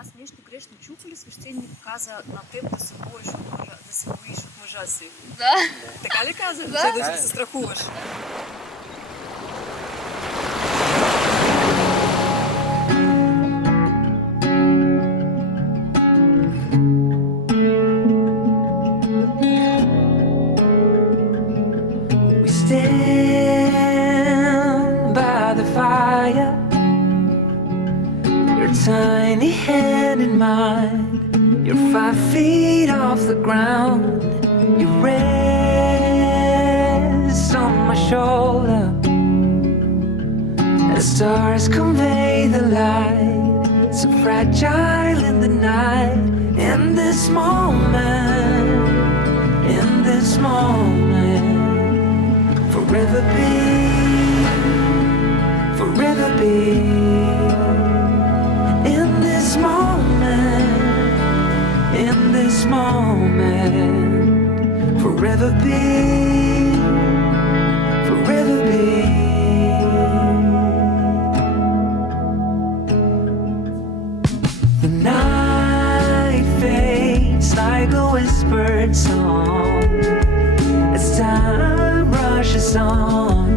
нас нещо грешно чух ли свещеник каза на теб да се боиш от мъжа, да се боиш от мъжа си? Да. Така ли каза? Да. Да се страхуваш. Stand by the fire, your tiny hand in mine. You're 5 feet off the ground. You rest on my shoulder. The stars convey the light, so fragile in the night. In this moment, in this moment, forever be, forever be. In this moment, in this moment, forever be, forever be. The night fades like a whispered song as time rushes on.